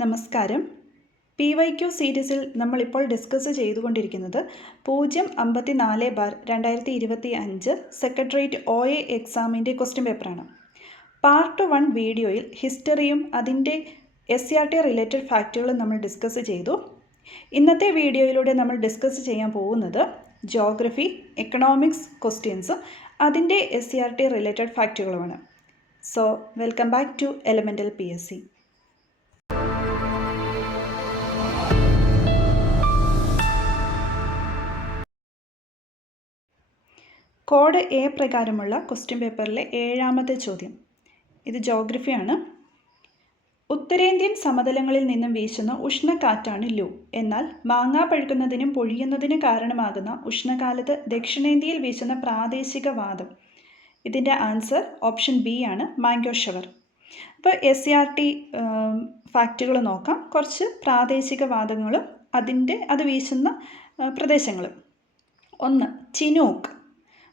നമസ്കാരം. PYQ സീരീസിൽ നമ്മളിപ്പോൾ ഡിസ്കസ് ചെയ്തുകൊണ്ടിരിക്കുന്നത് 054/2025 സെക്രട്ടേറിയറ്റ് OA എക്സാമിൻ്റെ ക്വസ്റ്റ്യൻ പേപ്പറാണ്. പാർട്ട് 1 വീഡിയോയിൽ ഹിസ്റ്ററിയും അതിൻ്റെ SCRT റിലേറ്റഡ് ഫാക്റ്റുകളും നമ്മൾ ഡിസ്കസ് ചെയ്തു. ഇന്നത്തെ വീഡിയോയിലൂടെ നമ്മൾ ഡിസ്കസ് ചെയ്യാൻ പോകുന്നത് ജോഗ്രഫി, എക്കണോമിക്സ് ക്വസ്റ്റ്യൻസ്, അതിൻ്റെ SCRT റിലേറ്റഡ് ഫാക്റ്റുകളുമാണ്. So welcome back to elemental PSC. Code A പ്രകാരമുള്ള ക്വസ്റ്റ്യൻ പേപ്പറിലെ 7ാമത്തെ ചോദ്യം. ഇത് ജോഗ്രഫിയാണ്. ഉത്തരേന്ത്യൻ സമതലങ്ങളിൽ നിന്നും വീശുന്ന ഉഷ്ണക്കാറ്റാണ് ലൂ. എന്നാൽ മാങ്ങ പഴുക്കുന്നതിനും പൊഴിയുന്നതിനും കാരണമാകുന്ന ഉഷ്ണകാലത്ത് ദക്ഷിണേന്ത്യയിൽ വീശുന്ന പ്രാദേശിക വാദം. ഇതിൻ്റെ ആൻസർ ഓപ്ഷൻ B ആണ്, മാംഗോ ഷവർ. അപ്പോൾ SCRT ഫാക്റ്റുകൾ നോക്കാം. കുറച്ച് പ്രാദേശിക വാദങ്ങളും അത് വീശുന്ന പ്രദേശങ്ങളും. 1. ചിനൂക്ക്.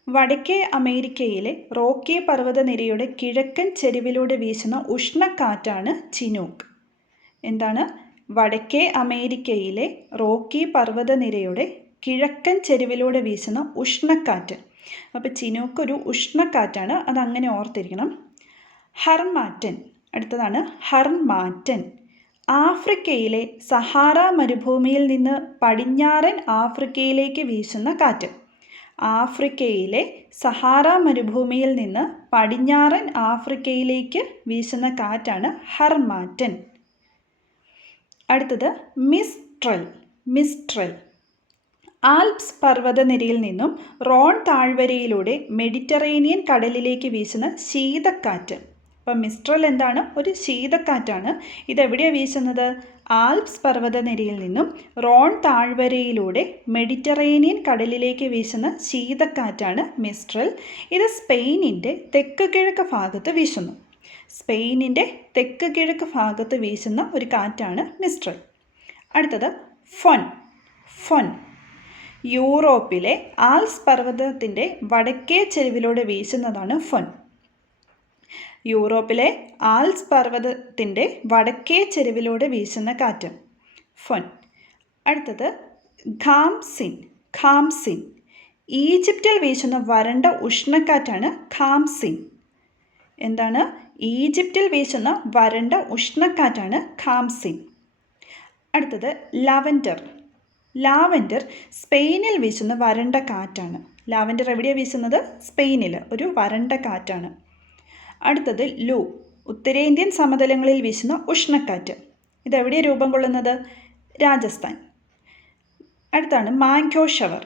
വടക്കേ അമേരിക്കയിലെ റോക്കി പർവ്വതനിരയുടെ കിഴക്കൻ ചെരിവിലൂടെ വീശുന്ന ഉഷ്ണക്കാറ്റാണ് ചിനൂക്ക്. എന്താണ്? വടക്കേ അമേരിക്കയിലെ റോക്കി പർവ്വതനിരയുടെ കിഴക്കൻ ചെരിവിലൂടെ വീശുന്ന ഉഷ്ണക്കാറ്റ്. അപ്പോൾ ചിനൂക്ക് ഒരു ഉഷ്ണക്കാറ്റാണ്, അതങ്ങനെ ഓർത്തിരിക്കണം. ഹർമാറ്റൻ. അടുത്തതാണ് ഹർമാറ്റൻ. ആഫ്രിക്കയിലെ സഹാറ മരുഭൂമിയിൽ നിന്ന് പടിഞ്ഞാറൻ ആഫ്രിക്കയിലേക്ക് വീശുന്ന കാറ്റ്. ആഫ്രിക്കയിലെ സഹാറ മരുഭൂമിയിൽ നിന്ന് പടിഞ്ഞാറൻ ആഫ്രിക്കയിലേക്ക് വീശുന്ന കാറ്റാണ് ഹർമാറ്റൻ. അടുത്തത് മിസ്ട്രൽ. മിസ്ട്രൽ. ആൽപ്സ് പർവ്വതനിരയിൽ നിന്നും റോൺ താഴ്വരയിലൂടെ മെഡിറ്ററേനിയൻ കടലിലേക്ക് വീശുന്ന ശീതക്കാറ്റ്. അപ്പം മിസ്ട്രൽ എന്താണ്? ഒരു ശീതക്കാറ്റാണ്. ഇതെവിടെയാണ് വീശുന്നത്? ആൽപ്സ് പർവ്വതനിരയിൽ നിന്നും റോൺ താഴ്വരയിലൂടെ മെഡിറ്ററേനിയൻ കടലിലേക്ക് വീശുന്ന ശീതക്കാറ്റാണ് മിസ്ട്രൽ. ഇത് സ്പെയിനിൻ്റെ തെക്ക് കിഴക്ക് ഭാഗത്ത് വീശുന്നു. സ്പെയിനിൻ്റെ തെക്ക് കിഴക്ക് ഭാഗത്ത് വീശുന്ന ഒരു കാറ്റാണ് മിസ്ട്രൽ. അടുത്തത് ഫൊൻ. ഫൊൻ. യൂറോപ്പിലെ ആൽപ്സ് പർവ്വതത്തിൻ്റെ വടക്കേ ചെരിവിലൂടെ വീശുന്നതാണ് ഫൊൻ. യൂറോപ്പിലെ ആൽപ്സ് പർവ്വതത്തിൻ്റെ വടക്കേ ചെരിവിലൂടെ വീശുന്ന കാറ്റ് ഫൊൻ. അടുത്തത് ഖാംസിൻ. ഖാംസിൻ. ഈജിപ്തിൽ വീശുന്ന വരണ്ട ഉഷ്ണക്കാറ്റാണ് ഖാംസിൻ. എന്താണ്? ഈജിപ്തിൽ വീശുന്ന വരണ്ട ഉഷ്ണക്കാറ്റാണ് ഖാംസിൻ. അടുത്തത് ലാവൻഡർ. ലാവൻഡർ സ്പെയിനിൽ വീശുന്ന വരണ്ട കാറ്റാണ്. ലാവൻഡർ എവിടെയാണ് വീശുന്നത്? സ്പെയിനിൽ. ഒരു വരണ്ട കാറ്റാണ്. അടുത്തത് ലൂ. ഉത്തരേന്ത്യൻ സമതലങ്ങളിൽ വീശുന്ന ഉഷ്ണക്കാറ്റ്. ഇതെവിടെയാണ് രൂപം കൊള്ളുന്നത്? രാജസ്ഥാൻ. അടുത്താണ് മാംഗോ ഷവർ.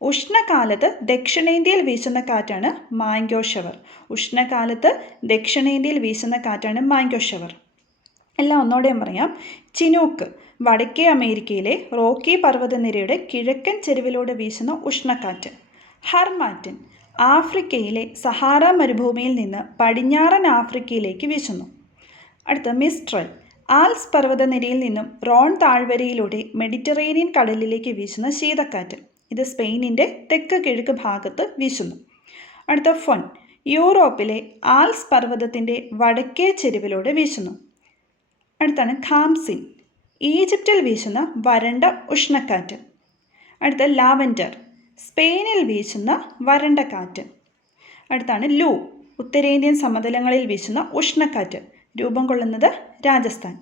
ഉഷ്ണകാലത്ത് ദക്ഷിണേന്ത്യയിൽ വീശുന്ന കാറ്റാണ് മാംഗോ ഷവർ. ഉഷ്ണകാലത്ത് ദക്ഷിണേന്ത്യയിൽ വീശുന്ന കാറ്റാണ് മാംഗോ ഷവർ. എല്ലാം ഒന്നോടെയും പറയാം. ചിനൂക്ക്. വടക്കേ അമേരിക്കയിലെ റോക്കി പർവ്വതനിരയുടെ കിഴക്കൻ ചെരിവിലൂടെ വീശുന്ന ഉഷ്ണക്കാറ്റ്. ഹർമാറ്റൻ. ആഫ്രിക്കയിലെ സഹാറ മരുഭൂമിയിൽ നിന്ന് പടിഞ്ഞാറൻ ആഫ്രിക്കയിലേക്ക് വീശുന്നു. അടുത്ത മിസ്ട്രൽ. ആൽപ്സ് പർവ്വതനിരയിൽ നിന്നും റോൺ താഴ്വരയിലൂടെ മെഡിറ്ററേനിയൻ കടലിലേക്ക് വീശുന്ന ശീതക്കാറ്റ്. ഇത് സ്പെയിനിൻ്റെ തെക്ക് കിഴക്ക് ഭാഗത്ത് വീശുന്നു. അടുത്ത ഫൊൻ. യൂറോപ്പിലെ ആൽപ്സ് പർവ്വതത്തിൻ്റെ വടക്കേ ചെരിവിലൂടെ വീശുന്നു. അടുത്താണ് ഖാംസിൻ. ഈജിപ്തിൽ വീശുന്ന വരണ്ട ഉഷ്ണക്കാറ്റ്. അടുത്ത ലാവൻഡർ. സ്പെയിനിൽ വീശുന്ന വരണ്ട കാറ്റ്. അടുത്താണ് ലൂ. ഉത്തരേന്ത്യൻ സമതലങ്ങളിൽ വീശുന്ന ഉഷ്ണക്കാറ്റ്. രൂപം കൊള്ളുന്നത് രാജസ്ഥാൻ.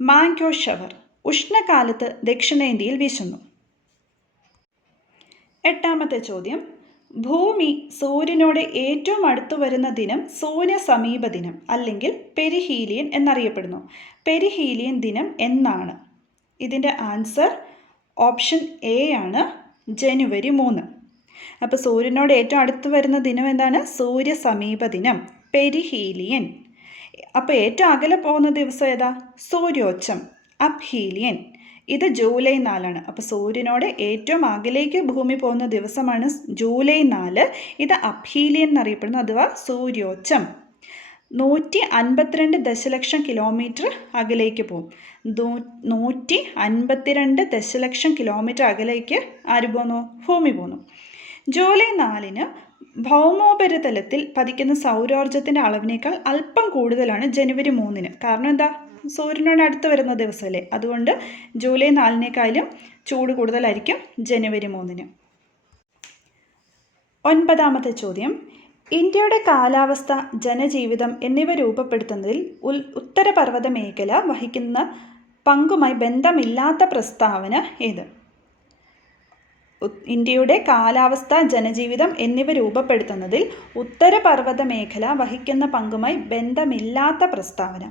Mango shower. ഉഷ്ണകാലത്ത് ദക്ഷിണേന്ത്യയിൽ വീശുന്നു. 8ാമത്തെ ചോദ്യം. ഭൂമി സൂര്യനോട് ഏറ്റവും അടുത്തു വരുന്ന ദിനം സൂര്യ സമീപ ദിനം അല്ലെങ്കിൽ പെരിഹീലിയൻ എന്നറിയപ്പെടുന്നു. പെരിഹീലിയൻ ദിനം എന്നാണ്? ഇതിൻ്റെ ആൻസർ ഓപ്ഷൻ A ആണ്, ജനുവരി 3. അപ്പോൾ സൂര്യനോട് ഏറ്റവും അടുത്ത് വരുന്ന ദിനം എന്താണ്? സൂര്യ സമീപ ദിനം, പെരിഹീലിയൻ. അപ്പോൾ ഏറ്റവും അകലെ പോകുന്ന ദിവസം ഏതാ? സൂര്യോച്ചം, അപ്ഹീലിയൻ. ഇത് ജൂലൈ 4ആണ്. അപ്പോൾ സൂര്യനോട് ഏറ്റവും അകലേക്ക് ഭൂമി പോകുന്ന ദിവസമാണ് ജൂലൈ 4. ഇത് അപ്ഹീലിയൻ എന്നറിയപ്പെടുന്നു, അഥവാ സൂര്യോച്ചം. 152 ദശലക്ഷം കിലോമീറ്റർ അകലേക്ക് പോകും. 152 ദശലക്ഷം കിലോമീറ്റർ അകലേക്ക് ആര് പോകുന്നു? ഭൂമി പോകുന്നു. ജൂലൈ 4 ഭൗമോപരിതലത്തിൽ പതിക്കുന്ന സൗരോർജ്ജത്തിൻ്റെ അളവിനേക്കാൾ അല്പം കൂടുതലാണ് ജനുവരി 3. കാരണം എന്താ? സൂര്യനോട് അടുത്ത് വരുന്ന ദിവസമല്ലേ, അതുകൊണ്ട് ജൂലൈ 4-നേക്കാളും ചൂട് കൂടുതലായിരിക്കും ജനുവരി 3-ന്. 9-ാമത്തെ ചോദ്യം, ഇന്ത്യയുടെ കാലാവസ്ഥ, ജനജീവിതം എന്നിവ രൂപപ്പെടുത്തുന്നതിൽ ഉത്തരപർവ്വത മേഖല വഹിക്കുന്ന പങ്കുമായി ബന്ധമില്ലാത്ത പ്രസ്താവന ഏത്? ഇന്ത്യയുടെ കാലാവസ്ഥ, ജനജീവിതം എന്നിവ രൂപപ്പെടുത്തുന്നതിൽ ഉത്തരപർവ്വത മേഖല വഹിക്കുന്ന പങ്കുമായി ബന്ധമില്ലാത്ത പ്രസ്താവന.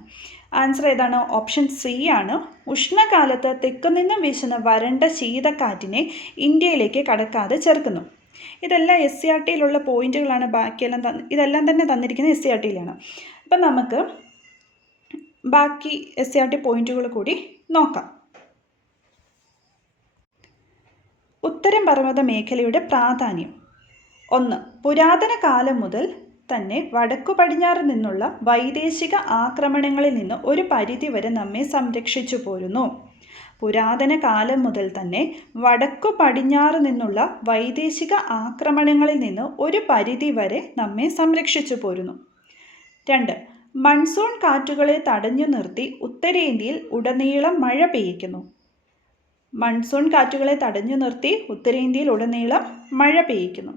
ആൻസർ ഏതാണ്? ഓപ്ഷൻ സി ആണ്. ഉഷ്ണകാലത്ത് തെക്കുനിന്നും വീശുന്ന വരണ്ട ശീതക്കാറ്റിനെ ഇന്ത്യയിലേക്ക് കടക്കാതെ ചെറുക്കുന്നു. ഇതെല്ലാം SCERT-യിലുള്ള പോയിന്റുകളാണ്. ബാക്കിയെല്ലാം ഇതെല്ലാം തന്നെ തന്നിരിക്കുന്നത് SCERT-യിലാണ്. അപ്പം നമുക്ക് ബാക്കി SCERT പോയിന്റുകൾ കൂടി നോക്കാം. ഉത്തരപർവ്വത മേഖലയുടെ പ്രാധാന്യം. 1. പുരാതന കാലം മുതൽ തന്നെ വടക്കു പടിഞ്ഞാറ് നിന്നുള്ള വൈദേശിക ആക്രമണങ്ങളിൽ നിന്ന് ഒരു പരിധിവരെ നമ്മെ സംരക്ഷിച്ചു പോരുന്നു. പുരാതന കാലം മുതൽ തന്നെ വടക്കു പടിഞ്ഞാറ് നിന്നുള്ള വൈദേശിക ആക്രമണങ്ങളിൽ നിന്ന് ഒരു പരിധിവരെ നമ്മെ സംരക്ഷിച്ചു പോരുന്നു. 2. മൺസൂൺ കാറ്റുകളെ തടഞ്ഞു നിർത്തി ഉത്തരേന്ത്യയിൽ ഉടനീളം മഴ പെയ്യിക്കുന്നു. മൺസൂൺ കാറ്റുകളെ തടഞ്ഞു നിർത്തി ഉത്തരേന്ത്യയിൽ ഉടനീളം മഴ പെയ്യിക്കുന്നു.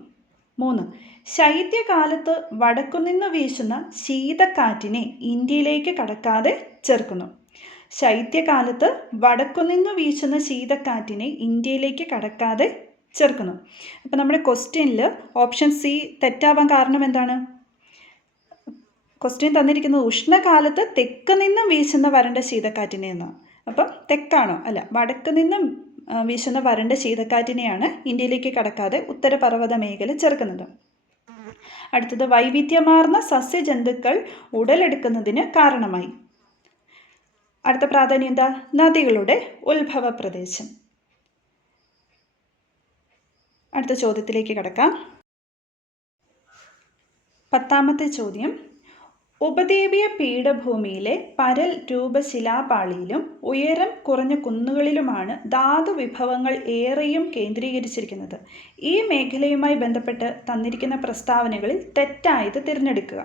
3. ശൈത്യകാലത്ത് വടക്കുനിന്ന് വീശുന്ന ശീതക്കാറ്റിനെ ഇന്ത്യയിലേക്ക് കടക്കാതെ ചെറുക്കുന്നു. ശൈത്യകാലത്ത് വടക്കുനിന്ന് വീശുന്ന ശീതക്കാറ്റിനെ ഇന്ത്യയിലേക്ക് കടക്കാതെ ചെറുക്കുന്നു. അപ്പോൾ നമ്മുടെ ക്വസ്റ്റ്യനിൽ ഓപ്ഷൻ സി തെറ്റാവാൻ കാരണം എന്താണ്? ക്വസ്റ്റ്യൻ തന്നിരിക്കുന്നത് ഉഷ്ണകാലത്ത് തെക്ക് നിന്നും വീശുന്ന വരണ്ട ശീതക്കാറ്റിനെ എന്നാണ്. അപ്പം തെക്കാണോ? അല്ല, വടക്ക് നിന്നും വീശുന്ന വരണ്ട ശീതക്കാറ്റിനെയാണ് ഇന്ത്യയിലേക്ക് കടക്കാതെ ഉത്തരപർവ്വത മേഖല ചെറുക്കുന്നത്. അടുത്തത്, വൈവിധ്യമാർന്ന സസ്യജന്തുക്കൾ ഉടലെടുക്കുന്നതിന് കാരണമായി. അടുത്ത പ്രാധാന്യം എന്താ? നദികളുടെ ഉത്ഭവ പ്രദേശം. അടുത്ത ചോദ്യത്തിലേക്ക് കടക്കാം. 10-ാമത്തെ ചോദ്യം, ഉപദ്വീപീയ പീഠഭൂമിയിലെ പരൽ രൂപശിലാപാളിയിലും ഉയരം കുറഞ്ഞ കുന്നുകളിലുമാണ് ധാതു വിഭവങ്ങൾ ഏറെയും കേന്ദ്രീകരിച്ചിരിക്കുന്നത്. ഈ മേഖലയുമായി ബന്ധപ്പെട്ട് തന്നിരിക്കുന്ന പ്രസ്താവനകളിൽ തെറ്റായത് തിരഞ്ഞെടുക്കുക.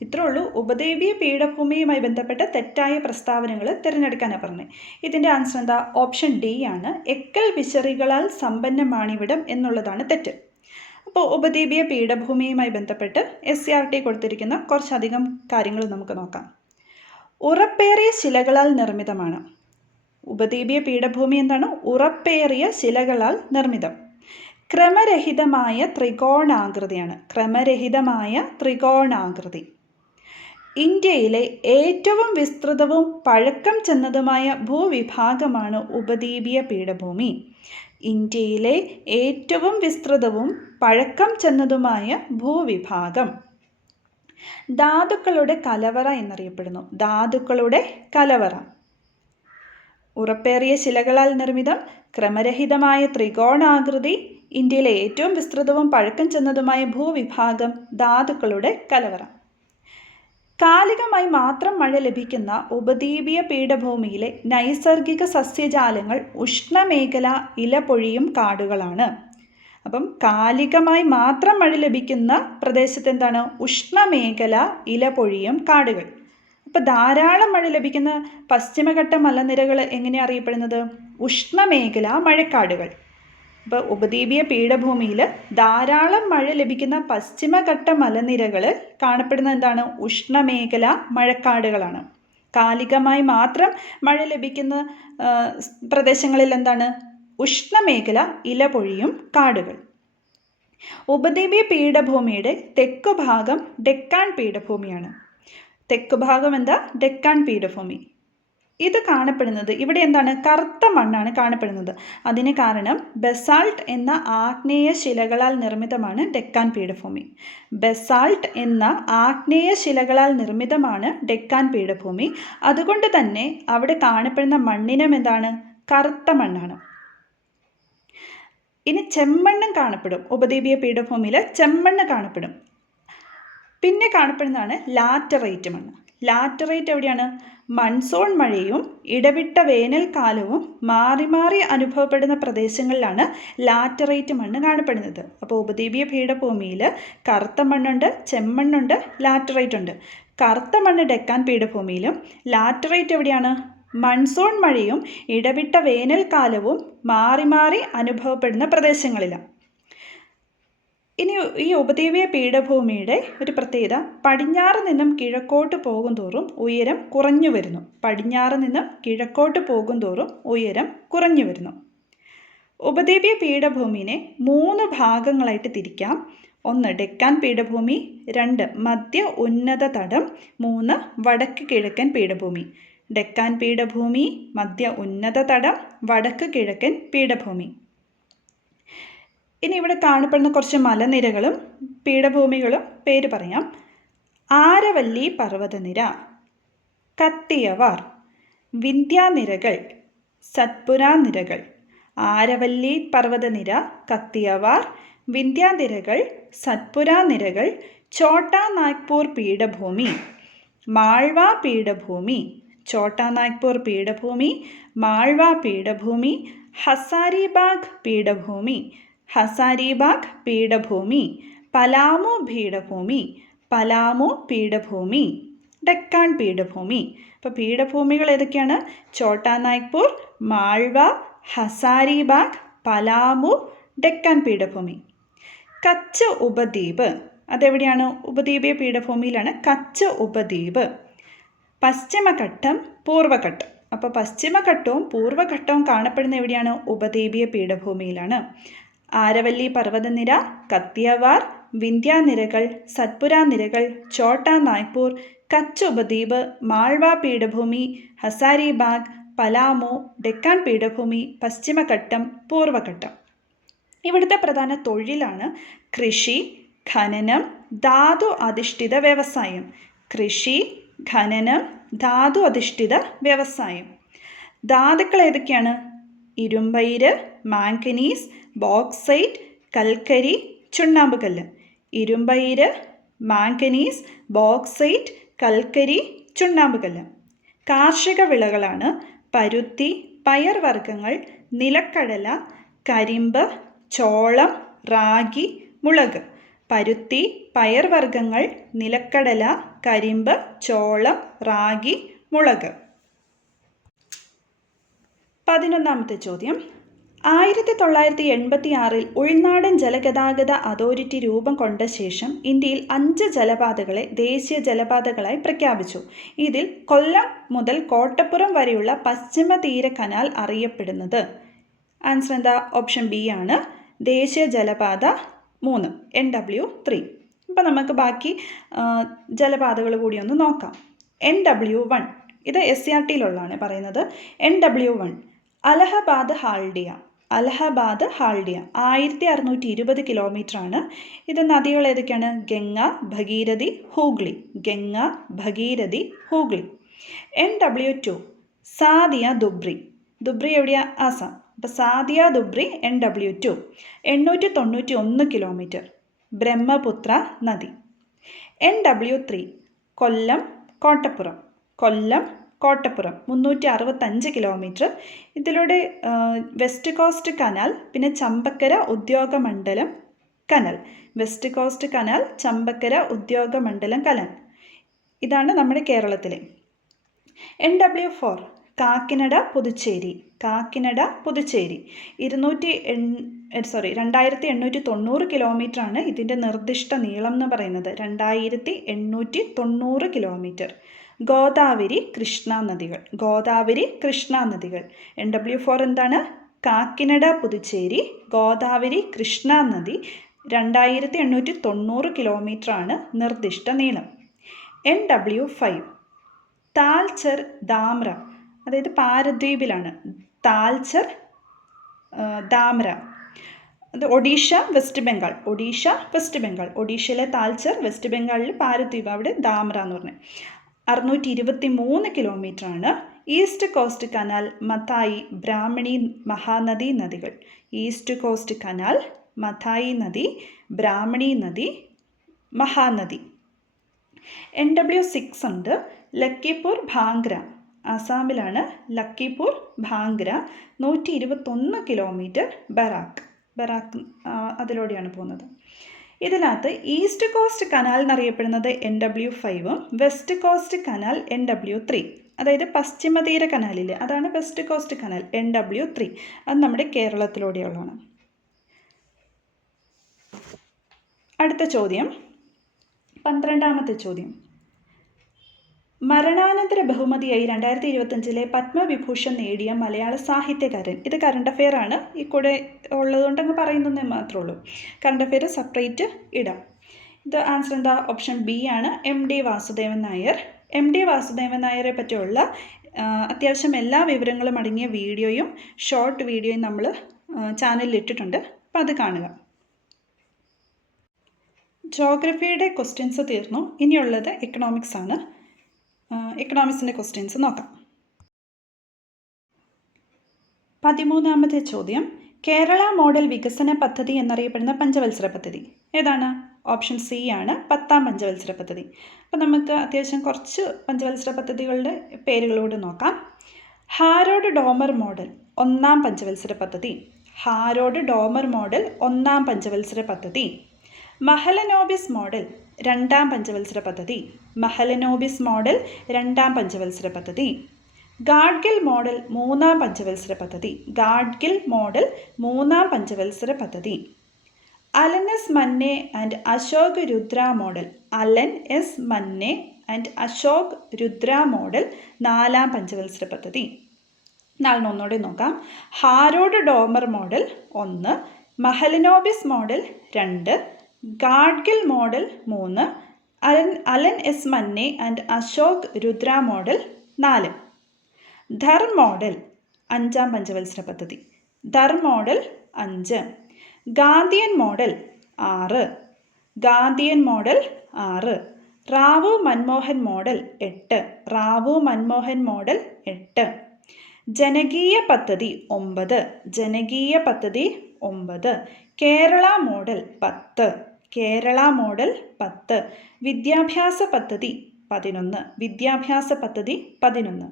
ഇത്രേ ഉള്ളൂ. ഉപദ്വീപീയ പീഠഭൂമിയുമായി ബന്ധപ്പെട്ട തെറ്റായ പ്രസ്താവനകൾ തിരഞ്ഞെടുക്കാനാണ് പറഞ്ഞത്. ഇതിൻ്റെ ആൻസർ എന്താ? ഓപ്ഷൻ ഡി ആണ്. എക്കൽ വിശറികളാൽ സമ്പന്നമാണിവിടം എന്നുള്ളതാണ് തെറ്റ്. അപ്പോൾ ഉപദ്വീപീയ പീഠഭൂമിയുമായി ബന്ധപ്പെട്ട് SCERT കൊടുത്തിരിക്കുന്ന കുറച്ചധികം കാര്യങ്ങൾ നമുക്ക് നോക്കാം. ഉറപ്പേറിയ ശിലകളാൽ നിർമ്മിതമാണ്. ഉപദ്വീപീയ പീഠഭൂമി എന്താണ്? ഉറപ്പേറിയ ശിലകളാൽ നിർമ്മിതം. ക്രമരഹിതമായ ത്രികോണാകൃതിയാണ്. ക്രമരഹിതമായ ത്രികോണാകൃതി. ഇന്ത്യയിലെ ഏറ്റവും വിസ്തൃതവും പഴക്കം ചെന്നതുമായ ഭൂവിഭാഗമാണ് ഉപദ്വീപീയ പീഠഭൂമി. ഇന്ത്യയിലെ ഏറ്റവും വിസ്തൃതവും പഴക്കം ചെന്നതുമായ ഭൂവിഭാഗം. ധാതുക്കളുടെ കലവറ എന്നറിയപ്പെടുന്നു. ധാതുക്കളുടെ കലവറ. ഉറപ്പേറിയ ശിലകളാൽ നിർമ്മിതം, ക്രമരഹിതമായ ത്രികോണാകൃതി, ഇന്ത്യയിലെ ഏറ്റവും വിസ്തൃതവും പഴക്കം ചെന്നതുമായ ഭൂവിഭാഗം, ധാതുക്കളുടെ കലവറ. കാലികമായി മാത്രം മഴ ലഭിക്കുന്ന ഉപദ്വീപീയ പീഠഭൂമിയിലെ നൈസർഗിക സസ്യജാലങ്ങൾ ഉഷ്ണമേഖല ഇലപൊഴിയും കാടുകളാണ്. അപ്പം കാലികമായി മാത്രം മഴ ലഭിക്കുന്ന പ്രദേശത്ത് എന്താണ്? ഉഷ്ണമേഖല ഇലപൊഴിയും കാടുകൾ. അപ്പോൾ ധാരാളം മഴ ലഭിക്കുന്ന പശ്ചിമഘട്ട മലനിരകൾ എങ്ങനെയാണ് അറിയപ്പെടുന്നത്? ഉഷ്ണമേഖല മഴക്കാടുകൾ. അപ്പോൾ ഉപദ്വീപീയ പീഠഭൂമിയിൽ ധാരാളം മഴ ലഭിക്കുന്ന പശ്ചിമഘട്ട മലനിരകൾ കാണപ്പെടുന്നത് എന്താണ്? ഉഷ്ണമേഖല മഴക്കാടുകളാണ്. കാലികമായി മാത്രം മഴ ലഭിക്കുന്ന പ്രദേശങ്ങളിൽ എന്താണ്? ഉഷ്ണമേഖല ഇലപൊഴിയും കാടുകൾ. ഉപദ്വീപീയ പീഠഭൂമിയുടെ തെക്കു ഭാഗം ഡെക്കാൻ പീഠഭൂമിയാണ്. തെക്കു ഭാഗം എന്താ? ഡെക്കാൻ പീഠഭൂമി. ഇത് കാണപ്പെടുന്നത് ഇവിടെ എന്താണ്? കറുത്ത മണ്ണാണ് കാണപ്പെടുന്നത്. അതിന് കാരണം ബസാൾട്ട് എന്ന ആഗ്നേയ ശിലകളാൽ നിർമ്മിതമാണ് ഡെക്കാൻ പീഠഭൂമി. ബസാൾട്ട് എന്ന ആഗ്നേയ ശിലകളാൽ നിർമ്മിതമാണ് ഡെക്കാൻ പീഠഭൂമി. അതുകൊണ്ട് തന്നെ അവിടെ കാണപ്പെടുന്ന മണ്ണിനം എന്താണ്? കറുത്ത മണ്ണാണ്. ഇനി ചെമ്മണ്ണും കാണപ്പെടും. ഉപദ്വീപീയ പീഠഭൂമിയിൽ ചെമ്മണ്ണ് കാണപ്പെടും. പിന്നെ കാണപ്പെടുന്നതാണ് ലാറ്ററൈറ്റ് മണ്ണ്. ലാറ്ററൈറ്റ് എവിടെയാണ്? മൺസൂൺ മഴയും ഇടവിട്ട വേനൽക്കാലവും മാറി മാറി അനുഭവപ്പെടുന്ന പ്രദേശങ്ങളിലാണ് ലാറ്ററൈറ്റ് മണ്ണ് കാണപ്പെടുന്നത്. അപ്പോൾ ഉപദ്വീപീയ പീഠഭൂമിയിൽ കറുത്ത മണ്ണുണ്ട്, ചെമ്മണ്ണുണ്ട്, ലാറ്ററൈറ്റ് ഉണ്ട്. കറുത്ത മണ്ണ് ഡെക്കാൻ പീഠഭൂമിയിലും ലാറ്ററൈറ്റ് എവിടെയാണ്? മൺസൂൺ മഴയും ഇടവിട്ട വേനൽക്കാലവും മാറി മാറി അനുഭവപ്പെടുന്ന പ്രദേശങ്ങളിലാണ്. ഇനി ഈ ഉപദ്വീപീയ പീഠഭൂമിയുടെ ഒരു പ്രത്യേകത, പടിഞ്ഞാറ് നിന്നും കിഴക്കോട്ട് പോകും തോറും ഉയരം കുറഞ്ഞു വരുന്നു. പടിഞ്ഞാറ് നിന്നും കിഴക്കോട്ട് പോകും തോറും ഉയരം കുറഞ്ഞു വരുന്നു. ഉപദ്വീപീയ പീഠഭൂമിയെ 3 ഭാഗങ്ങളായിട്ട് തിരിക്കാം. 1 ഡെക്കാൻ പീഠഭൂമി, 2 മധ്യ ഉന്നത തടം, 3 വടക്ക് കിഴക്കൻ പീഠഭൂമി. ഡെക്കാൻ പീഠഭൂമി, മധ്യ ഉന്നത തടം, വടക്ക് കിഴക്കൻ പീഠഭൂമി. ഇനി ഇവിടെ കാണപ്പെടുന്ന കുറച്ച് മലനിരകളും പീഠഭൂമികളും പേര് പറയാം. ആരവല്ലി പർവ്വതനിര, കത്തിയവാർ, വിന്ധ്യാനിരകൾ, സത്പുര നിരകൾ. ആരവല്ലി പർവ്വതനിര, കത്തിയവാർ, വിന്ധ്യാനിരകൾ, സത്പുര നിരകൾ, ഛോട്ടാ നാഗ്പൂർ പീഠഭൂമി, മാൾവ പീഠഭൂമി. ഛോട്ടാ നാഗ്പൂർ പീഠഭൂമി, മാൾവ പീഠഭൂമി, ഹസാരിബാഗ് പീഠഭൂമി, ഹസാരിബാഗ് പീഠഭൂമി, പലാമു പീഠഭൂമി, പലാമു പീഠഭൂമി, ഡെക്കാൻ പീഠഭൂമി. അപ്പോൾ പീഠഭൂമികൾ ഏതൊക്കെയാണ്? ഛോട്ടാ നാഗ്പൂർ, മാൾവ, ഹസാരിബാഗ്, പലാമു, ഡെക്കാൻ പീഠഭൂമി. കച്ച് ഉപദ്വീപ് അതെവിടെയാണ്? ഉപദ്വീപീയ പീഠഭൂമിയിലാണ് കച്ച് ഉപദ്വീപ്. പശ്ചിമഘട്ടം, പൂർവ്വഘട്ടം. അപ്പോൾ പശ്ചിമഘട്ടവും പൂർവ്വഘട്ടവും കാണപ്പെടുന്ന എവിടെയാണ്? ഉപദ്വീപീയ പീഠഭൂമിയിലാണ്. ആരവല്ലി പർവ്വതനിര, കത്തിയവാർ, വിന്ധ്യാനിരകൾ, സത്പുര നിരകൾ, ഛോട്ടാ നാഗ്പൂർ, കച്ച് ഉപദ്വീപ്, മാൾവ പീഠഭൂമി, ഹസാരിബാഗ്, പലാമു, ഡെക്കാൻ പീഠഭൂമി, പശ്ചിമഘട്ടം, പൂർവ്വഘട്ടം. ഇവിടുത്തെ പ്രധാന തൊഴിലാണ് കൃഷി, ഖനനം, ധാതു അധിഷ്ഠിത വ്യവസായം. കൃഷി, ഖനനം, ധാതു അധിഷ്ഠിത വ്യവസായം. ധാതുക്കൾ ഏതൊക്കെയാണ്? ഇരുമ്പയിര്, മാംഗനീസ്, ബോക്സൈറ്റ്, കൽക്കരി, ചുണ്ണാമ്പുകല്ല്. ഇരുമ്പയിര്, മാംഗനീസ്, ബോക്സൈറ്റ്, കൽക്കരി, ചുണ്ണാമ്പുകല്ല്. കാർഷിക വിളകളാണ് പരുത്തി, പയർവർഗ്ഗങ്ങൾ, നിലക്കടല, കരിമ്പ്, ചോളം, റാഗി, മുളക്. പരുത്തി, പയർവർഗ്ഗങ്ങൾ, നിലക്കടല, കരിമ്പ്, ചോളം, റാഗി, മുളക്. 11ാമത്തെ ചോദ്യം. 1986 ഉൾനാടൻ ജലഗതാഗത അതോറിറ്റി രൂപം കൊണ്ട ശേഷം ഇന്ത്യയിൽ 5 ജലപാതകളെ ദേശീയ ജലപാതകളായി പ്രഖ്യാപിച്ചു. ഇതിൽ കൊല്ലം മുതൽ കോട്ടപ്പുറം വരെയുള്ള പശ്ചിമ തീര കനാൽ അറിയപ്പെടുന്നത്? ആൻസർ എന്താ? ഓപ്ഷൻ ബി ആണ്. ദേശീയ ജലപാത 3 NW3. ഇപ്പോൾ നമുക്ക് ബാക്കി ജലപാതകൾ കൂടി ഒന്ന് നോക്കാം. NW1 ഇത് SCRTയിലുള്ളതാണ് പറയുന്നത്. NW1 അലഹബാദ് ഹാൽഡിയ. അലഹബാദ് ഹാൽഡിയ 1620 കിലോമീറ്ററാണ്. ഇത് നദികൾ ഏതൊക്കെയാണ്? ഗംഗ, ഭഗീരഥി, ഹൂഗ്ലി. ഗംഗ, ഭഗീരഥി, ഹൂഗ്ലി. NW2 സാദിയ ദുബ്രി. ദുബ്രി എവിടെയാ? ആസാം. അപ്പോൾ സാദിയ ദുബ്രി NW2 891 കിലോമീറ്റർ. ബ്രഹ്മപുത്ര നദി. NW3 കൊല്ലം, കോട്ടപ്പുറം. കൊല്ലം, കോട്ടപ്പുറം 365 കിലോമീറ്റർ. ഇതിലൂടെ വെസ്റ്റ് കോസ്റ്റ് കനാൽ, പിന്നെ Champakkara Udyogamandalam canal. West coast canal, Champakkara Udyogamandalam canal. ഇതാണ് നമ്മുടെ കേരളത്തിലെ. NW4 കാക്കിനഡ, പുതുച്ചേരി. കാക്കിനഡ, പുതുച്ചേരി 2890 കിലോമീറ്ററാണ് ഇതിൻ്റെ നിർദ്ദിഷ്ട നീളം എന്ന് പറയുന്നത്. 2890 കിലോമീറ്റർ. ഗോദാവരി, കൃഷ്ണ നദികൾ. ഗോദാവരി, കൃഷ്ണ നദികൾ. NW4 എന്താണ്? കാക്കിനഡ, പുതുച്ചേരി, ഗോദാവരി, കൃഷ്ണ നദി 2890 കിലോമീറ്ററാണ് നിർദ്ദിഷ്ട നീളം. NW5 താൽച്ചർ, ധാമ്ര. അതായത് പാരദ്വീപിലാണ്. താൽച്ചർ, ധാമ്ര. അത് ഒഡീഷ, വെസ്റ്റ് ബംഗാൾ. ഒഡീഷ, വെസ്റ്റ് ബംഗാൾ. ഒഡീഷയിലെ താൽച്ചർ, വെസ്റ്റ് ബംഗാളിൽ പാരദ്വീപ്, അവിടെ ധാമ്ര എന്ന് പറഞ്ഞത്. 623 കിലോമീറ്ററാണ്. East coast canal, Matai, Brahmani, Mahanadi നദികൾ. ഈസ്റ്റ് കോസ്റ്റ് കനാൽ, മഥായി നദി, ബ്രാഹ്മണി നദി, മഹാനദി. NW6 ഉണ്ട്. ലക്കിപൂർ ഭാംഗ്ര, ആസാമിലാണ് ലക്കിപൂർ ഭാംഗ്ര. 121 കിലോമീറ്റർ ബറാക്ക് അതിലൂടെയാണ് പോകുന്നത്. ഇതിനകത്ത് ഈസ്റ്റ് കോസ്റ്റ് കനാൽ എന്നറിയപ്പെടുന്നത് NW5ഉം വെസ്റ്റ് കോസ്റ്റ് കനാൽ NW3. അതായത് പശ്ചിമതീര കനാലില്ലേ, അതാണ് വെസ്റ്റ് കോസ്റ്റ് കനാൽ NW3. അത് നമ്മുടെ കേരളത്തിലൂടെയുള്ളതാണ്. അടുത്ത ചോദ്യം, 12ാമത്തെ ചോദ്യം. മരണാനന്തര ബഹുമതിയായി 2025 പത്മവിഭൂഷൺ നേടിയ മലയാള സാഹിത്യകാരൻ. ഇത് കറണ്ട് അഫെയർ ആണ്, ഈ കൂടെ ഉള്ളതുകൊണ്ട് അങ്ങ് പറയുന്നതേ മാത്രമേ ഉള്ളൂ. കറണ്ട് അഫെയർ സെപ്പറേറ്റ് ഇടാം. ഇത് ആൻസർ എന്താ? ഓപ്ഷൻ ബി ആണ്, MD വാസുദേവൻ നായർ. MD വാസുദേവൻ നായരെ പറ്റിയുള്ള അത്യാവശ്യം എല്ലാ വിവരങ്ങളും അടങ്ങിയ വീഡിയോയും ഷോർട്ട് വീഡിയോയും നമ്മൾ ചാനലിൽ ഇട്ടിട്ടുണ്ട്, അപ്പം അത് കാണുക. ജോഗ്രഫിയുടെ ക്വസ്റ്റ്യൻസ് തീർന്നു. ഇനിയുള്ളത് എക്കണോമിക്സ് ആണ്. എക്കണോമിക്സിൻ്റെ ക്വസ്റ്റ്യൻസ് നോക്കാം. 13ാമത്തെ ചോദ്യം, കേരള മോഡൽ വികസന പദ്ധതി എന്നറിയപ്പെടുന്ന പഞ്ചവത്സര പദ്ധതി ഏതാണ്? ഓപ്ഷൻ സി ആണ്, 10ാം പഞ്ചവത്സര പദ്ധതി. അപ്പം നമുക്ക് അത്യാവശ്യം കുറച്ച് പഞ്ചവത്സര പദ്ധതികളുടെ പേരുകളോട് നോക്കാം. ഹാരോഡ് ഡോമർ മോഡൽ 1ാം പഞ്ചവത്സര പദ്ധതി. ഹാരോഡ് ഡോമർ മോഡൽ 1ാം പഞ്ചവത്സര പദ്ധതി. മഹലനോബിസ് മോഡൽ 2ാം പഞ്ചവത്സര പദ്ധതി. മഹലനോബിസ് മോഡൽ 2ാം പഞ്ചവത്സര പദ്ധതി. ഗാഡ്ഗിൽ മോഡൽ 3ാം പഞ്ചവത്സര പദ്ധതി. ഗാഡ്ഗിൽ മോഡൽ 3ാം പഞ്ചവത്സര പദ്ധതി. Alan S Manne and Ashok Rudra model. Alan S Manne and Ashok Rudra model 4ാം പഞ്ചവത്സര പദ്ധതി. ഒന്നുകൂടെ നോക്കാം. Harrod Domar model 1, Mahalanobis model 2, Gadgil model 3, Alan S Manne and Ashok Rudra model 4. Dhar model 5ാം പഞ്ചവത്സര പദ്ധതി. Dhar model 5. Gandhian model 6. Gandhian model 6. Rao Manmohan model 8. Rao Manmohan model 8. ജനകീയ പദ്ധതി 9. ജനകീയ പദ്ധതി 9. കേരള മോഡൽ 10. കേരള മോഡൽ 10. വിദ്യാഭ്യാസ പദ്ധതി 11. വിദ്യാഭ്യാസ പദ്ധതി 11.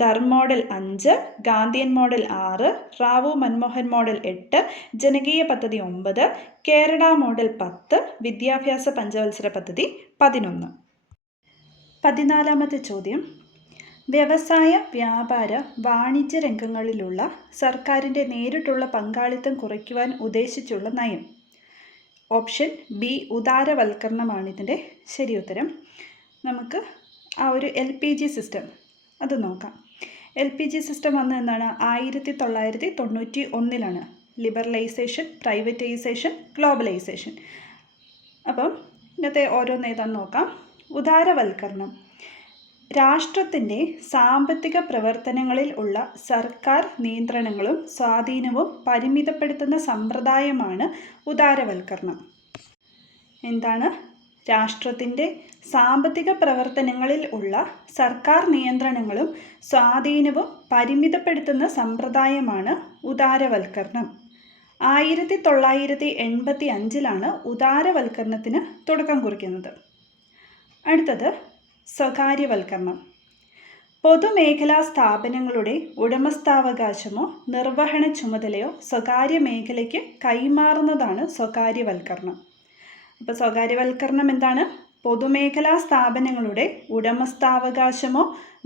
Dhar model 5, Gandhian model 6, Rao Manmohan model 8, ജനകീയ പദ്ധതി 9, കേരള മോഡൽ 10, വിദ്യാഭ്യാസ പഞ്ചവത്സര പദ്ധതി 11. 14ാമത്തെ ചോദ്യം, വ്യവസായ, വ്യാപാര, വാണിജ്യ രംഗങ്ങളിലുള്ള സർക്കാരിൻ്റെ നേരിട്ടുള്ള പങ്കാളിത്തം കുറയ്ക്കുവാൻ ഉദ്ദേശിച്ചുള്ള നയം. ഓപ്ഷൻ ബി ഉദാരവൽക്കരണമാണ് ഇതിൻ്റെ ശരിയുത്തരം. നമുക്ക് ആ ഒരു LPG സിസ്റ്റം അത് നോക്കാം. LPG സിസ്റ്റം വന്നത് എന്താണ്? 1991 ലിബറലൈസേഷൻ, പ്രൈവറ്റൈസേഷൻ, ഗ്ലോബലൈസേഷൻ. അപ്പം ഇന്നത്തെ ഓരോന്നേതാന്ന് നോക്കാം. ഉദാരവൽക്കരണം രാഷ്ട്രത്തിൻ്റെ സാമ്പത്തിക പ്രവർത്തനങ്ങളിൽ ഉള്ള സർക്കാർ നിയന്ത്രണങ്ങളും സ്വാധീനവും പരിമിതപ്പെടുത്തുന്ന സമ്പ്രദായമാണ് ഉദാരവൽക്കരണം. എന്താണ്? രാഷ്ട്രത്തിൻ്റെ സാമ്പത്തിക പ്രവർത്തനങ്ങളിൽ ഉള്ള സർക്കാർ നിയന്ത്രണങ്ങളും സ്വാധീനവും പരിമിതപ്പെടുത്തുന്ന സമ്പ്രദായമാണ് ഉദാരവൽക്കരണം. 1985 ഉദാരവൽക്കരണത്തിന് തുടക്കം കുറിക്കുന്നത്. അടുത്തത് സ്വകാര്യവൽക്കരണം. പൊതുമേഖലാ സ്ഥാപനങ്ങളുടെ ഉടമസ്ഥാവകാശമോ നിർവഹണ ചുമതലയോ സ്വകാര്യ മേഖലയ്ക്ക് കൈമാറുന്നതാണ് സ്വകാര്യവൽക്കരണം. അപ്പോൾ സ്വകാര്യവൽക്കരണം എന്താണ്? പൊതുമേഖലാ സ്ഥാപനങ്ങളുടെ ഉടമസ്ഥാവകാശമോ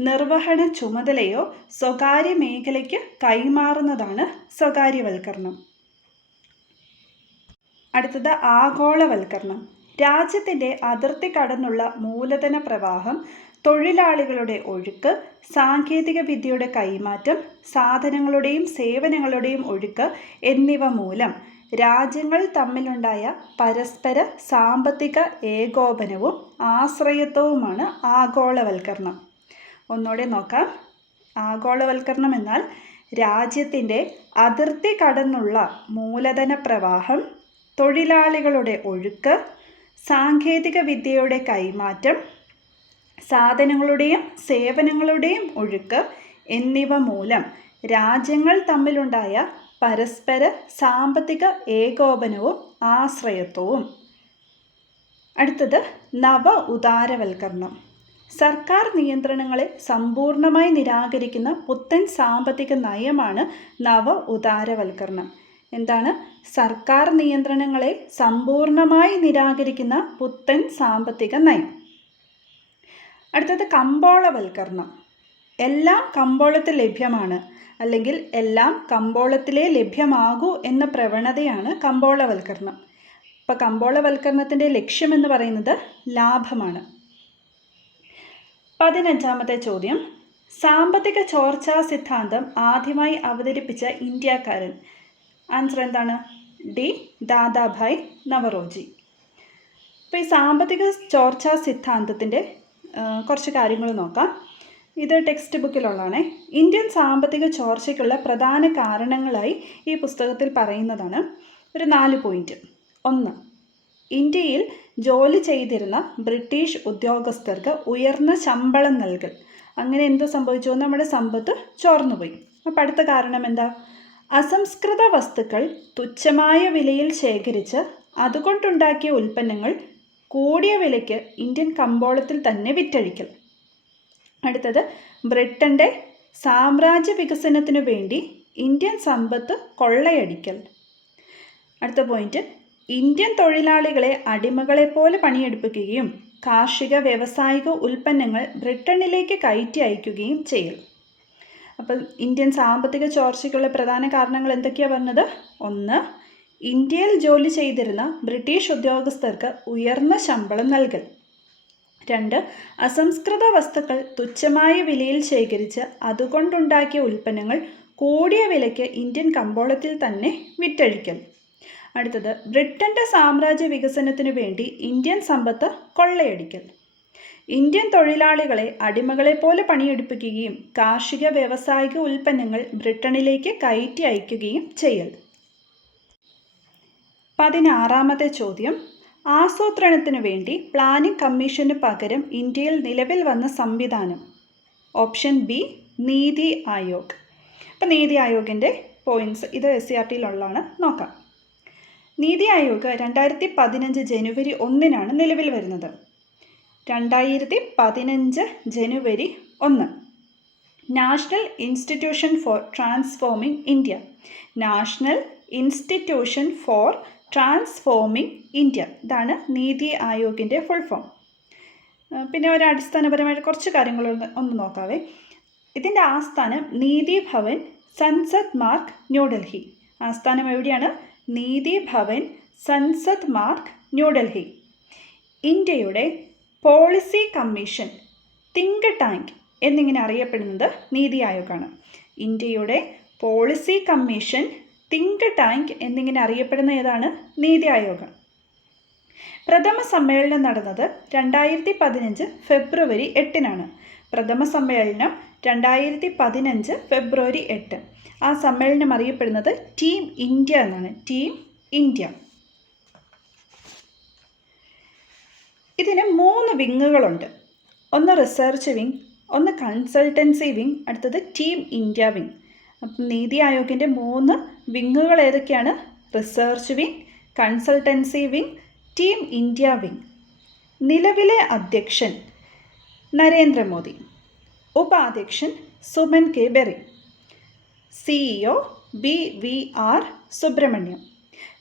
നിർവഹണ ചുമതലയോ സ്വകാര്യ മേഖലയ്ക്ക് കൈമാറുന്നതാണ് സ്വകാര്യവൽക്കരണം. അടുത്തത് ആഗോളവൽക്കരണം. രാജ്യത്തിൻ്റെ അതിർത്തി കടന്നുള്ള മൂലധന പ്രവാഹം, തൊഴിലാളികളുടെ ഒഴുക്ക്, സാങ്കേതിക വിദ്യയുടെ കൈമാറ്റം, സാധനങ്ങളുടെയും സേവനങ്ങളുടെയും ഒഴുക്ക് എന്നിവ മൂലം രാജ്യങ്ങൾ തമ്മിലുണ്ടായ പരസ്പര സാമ്പത്തിക ഏകോപനവും ആശ്രയത്വവുമാണ് ആഗോളവൽക്കരണം. ഒന്നുകൂടെ നോക്കാം. ആഗോളവൽക്കരണം എന്നാൽ രാജ്യത്തിൻ്റെ അതിർത്തി കടന്നുള്ള മൂലധന പ്രവാഹം, തൊഴിലാളികളുടെ ഒഴുക്ക്, സാങ്കേതിക വിദ്യയുടെ കൈമാറ്റം, സാധനങ്ങളുടെയും സേവനങ്ങളുടെയും ഒഴുക്ക് എന്നിവ മൂലം രാജ്യങ്ങൾ തമ്മിലുണ്ടായ പരസ്പര സാമ്പത്തിക ഏകോപനവും ആശ്രയത്വവും. അടുത്തത് നവ ഉദാരവൽക്കരണം. സർക്കാർ നിയന്ത്രണങ്ങളെ സമ്പൂർണ്ണമായി നിരാകരിക്കുന്ന പുത്തൻ സാമ്പത്തിക നയമാണ് നവ ഉദാരവൽക്കരണം. എന്താണ്? സർക്കാർ നിയന്ത്രണങ്ങളെ സമ്പൂർണ്ണമായി നിരാകരിക്കുന്ന പുത്തൻ സാമ്പത്തിക നയം. അടുത്തത് കമ്പോളവൽക്കരണം. എല്ലാം കമ്പോളത്തിൽ ലഭ്യമാണ്, അല്ലെങ്കിൽ എല്ലാം കമ്പോളത്തിലേ ലഭ്യമാകൂ എന്ന പ്രവണതയാണ് കമ്പോളവൽക്കരണം. അപ്പോൾ കമ്പോളവൽക്കരണത്തിൻ്റെ ലക്ഷ്യമെന്ന് പറയുന്നത് ലാഭമാണ്. 15ാമത്തെ ചോദ്യം, സാമ്പത്തിക ചോർച്ചാ സിദ്ധാന്തം ആദ്യമായി അവതരിപ്പിച്ച ഇന്ത്യക്കാരൻ. ആൻസർ എന്താണ്? ഡി. ദാദാഭായ് നവറോജി. അപ്പോൾ ഈ സാമ്പത്തിക ചോർച്ചാ സിദ്ധാന്തത്തിൻ്റെ കുറച്ച് കാര്യങ്ങൾ നോക്കാം. ഇത് ടെക്സ്റ്റ് ബുക്കിലുള്ളതാണ്. ഇന്ത്യൻ സാമ്പത്തിക ചോർച്ചയ്ക്കുള്ള പ്രധാന കാരണങ്ങളായി ഈ പുസ്തകത്തിൽ പറയുന്നതാണ്. ഒരു 4 പോയിന്റ്. 1. ഇന്ത്യയിൽ ജോലി ചെയ്തിരുന്ന ബ്രിട്ടീഷ് ഉദ്യോഗസ്ഥർക്ക് ഉയർന്ന ശമ്പളം നൽകൽ. അങ്ങനെ എന്ത് സംഭവിച്ചു? നമ്മുടെ സമ്പത്ത് ചോർന്നുപോയി. അപ്പോൾ അടുത്ത കാരണം എന്താ? അസംസ്കൃത വസ്തുക്കൾ തുച്ഛമായ വിലയിൽ ശേഖരിച്ച് അതുകൊണ്ടുണ്ടാക്കിയ ഉൽപ്പന്നങ്ങൾ കൂടിയ വിലയ്ക്ക് ഇന്ത്യൻ കമ്പോളത്തിൽ തന്നെ വിറ്റഴിക്കൽ. അടുത്തത് ബ്രിട്ടൻ്റെ സാമ്രാജ്യ വികസനത്തിനു വേണ്ടി ഇന്ത്യൻ സമ്പത്ത് കൊള്ളയടിക്കൽ. അടുത്ത പോയിന്റ്, ഇന്ത്യൻ തൊഴിലാളികളെ അടിമകളെപ്പോലെ പണിയെടുപ്പിക്കുകയും കാർഷിക വ്യാവസായിക ഉൽപ്പന്നങ്ങൾ ബ്രിട്ടനിലേക്ക് കയറ്റി അയക്കുകയും ചെയ്യൽ. അപ്പം ഇന്ത്യൻ സാമ്പത്തിക ചോർച്ചയ്ക്കുള്ള പ്രധാന കാരണങ്ങൾ എന്തൊക്കെയാണ് പറഞ്ഞത്? 1. ഇന്ത്യയിൽ ജോലി ചെയ്തിരുന്ന ബ്രിട്ടീഷ് ഉദ്യോഗസ്ഥർക്ക് ഉയർന്ന ശമ്പളം നൽകൽ. 2. അസംസ്കൃത വസ്തുക്കൾ തുച്ഛമായ വിലയിൽ ശേഖരിച്ച് അതുകൊണ്ടുണ്ടാക്കിയ ഉൽപ്പന്നങ്ങൾ കൂടിയ വിലയ്ക്ക് ഇന്ത്യൻ കമ്പോളത്തിൽ തന്നെ വിറ്റഴിക്കൽ. അടുത്തത് ബ്രിട്ടൻ്റെ സാമ്രാജ്യ വികസനത്തിനു വേണ്ടി ഇന്ത്യൻ സമ്പത്ത് കൊള്ളയടിക്കൽ. ഇന്ത്യൻ തൊഴിലാളികളെ അടിമകളെപ്പോലെ പണിയെടുപ്പിക്കുകയും കാർഷിക വ്യാവസായിക ഉൽപ്പന്നങ്ങൾ ബ്രിട്ടനിലേക്ക് കയറ്റി അയക്കുകയും ചെയ്യൽ. 16ാമത്തെ ചോദ്യം, ആസൂത്രണത്തിനു വേണ്ടി പ്ലാനിംഗ് കമ്മീഷന് പകരം ഇന്ത്യയിൽ നിലവിൽ വന്ന സംവിധാനം. Option B, NITI Aayog. അപ്പോൾ നീതി ആയോഗിൻ്റെ പോയിൻറ്റ്സ് ഇത് SCRTയിലുള്ളതാണ്, നോക്കാം. നീതി ആയോഗ് 2015 ജനുവരി 1 നിലവിൽ വരുന്നത്. 2015 ജനുവരി 1. National institution for transforming India. National institution for transforming India, ഇതാണ് നീതി ആയോഗിൻ്റെ ഫുൾ ഫോം. പിന്നെ ഒരു അടിസ്ഥാനപരമായിട്ട് കുറച്ച് കാര്യങ്ങൾ ഒന്ന് നോക്കാവേ. ഇതിൻ്റെ ആസ്ഥാനം നീതി ഭവൻ, സൻസദ് മാർഗ്, ന്യൂഡൽഹി. ആസ്ഥാനം എവിടെയാണ്? നീതി ഭവൻ, സൻസദ് മാർഗ്, ന്യൂഡൽഹി. ഇന്ത്യയുടെ പോളിസി കമ്മീഷൻ, തിങ്ക് ടാങ്ക് എന്നിങ്ങനെ അറിയപ്പെടുന്നത് നീതി ആയോഗാണ്. ഇന്ത്യയുടെ പോളിസി കമ്മീഷൻ, തിങ്ക് ടാങ്ക് എന്നിങ്ങനെ അറിയപ്പെടുന്ന ഏതാണ്? നീതി ആയോഗം. പ്രഥമ സമ്മേളനം നടന്നത് 2015 ഫെബ്രുവരി 8. പ്രഥമ സമ്മേളനം 2015 ഫെബ്രുവരി 8. ആ സമ്മേളനം അറിയപ്പെടുന്നത് ടീം ഇന്ത്യ എന്നാണ്. Team India. ഇതിന് 3 വിങ്ങുകളുണ്ട്. ഒന്ന് റിസർച്ച് വിങ്, ഒന്ന് കൺസൾട്ടൻസി വിങ്, അടുത്തത് ടീം ഇന്ത്യ വിങ്. അപ്പം നീതി ആയോഗിൻ്റെ 3 വിങ്ങുകൾ ഏതൊക്കെയാണ്? Research wing, consultancy wing, team India wing. നിലവിലെ അധ്യക്ഷൻ നരേന്ദ്രമോദി, ഉപാധ്യക്ഷൻ Suman K berry, CEO BVR Subrahmanyam.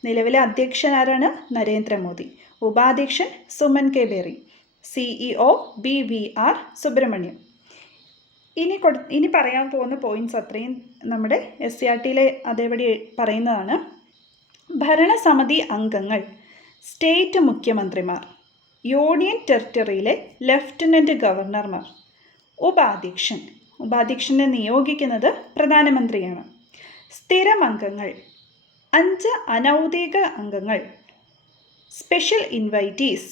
നിലവിലെ അധ്യക്ഷൻ ആരാണ്? നരേന്ദ്രമോദി. ഉപാധ്യക്ഷൻ Suman K berry, CEO BVR Subrahmanyam. ഇനി പറയാൻ പോകുന്ന പോയിൻറ്റ്സ് അത്രയും നമ്മുടെ SCRTയിലെ അതേപടി പറയുന്നതാണ്. ഭരണസമിതി അംഗങ്ങൾ സ്റ്റേറ്റ് മുഖ്യമന്ത്രിമാർ, യൂണിയൻ ടെറിട്ടറിയിലെ ലഫ്റ്റനൻറ്റ് ഗവർണർമാർ. ഉപാധ്യക്ഷനെ നിയോഗിക്കുന്നത് പ്രധാനമന്ത്രിയാണ്. സ്ഥിരം അംഗങ്ങൾ 5 അനൗദ്യോഗിക അംഗങ്ങൾ, special invitees,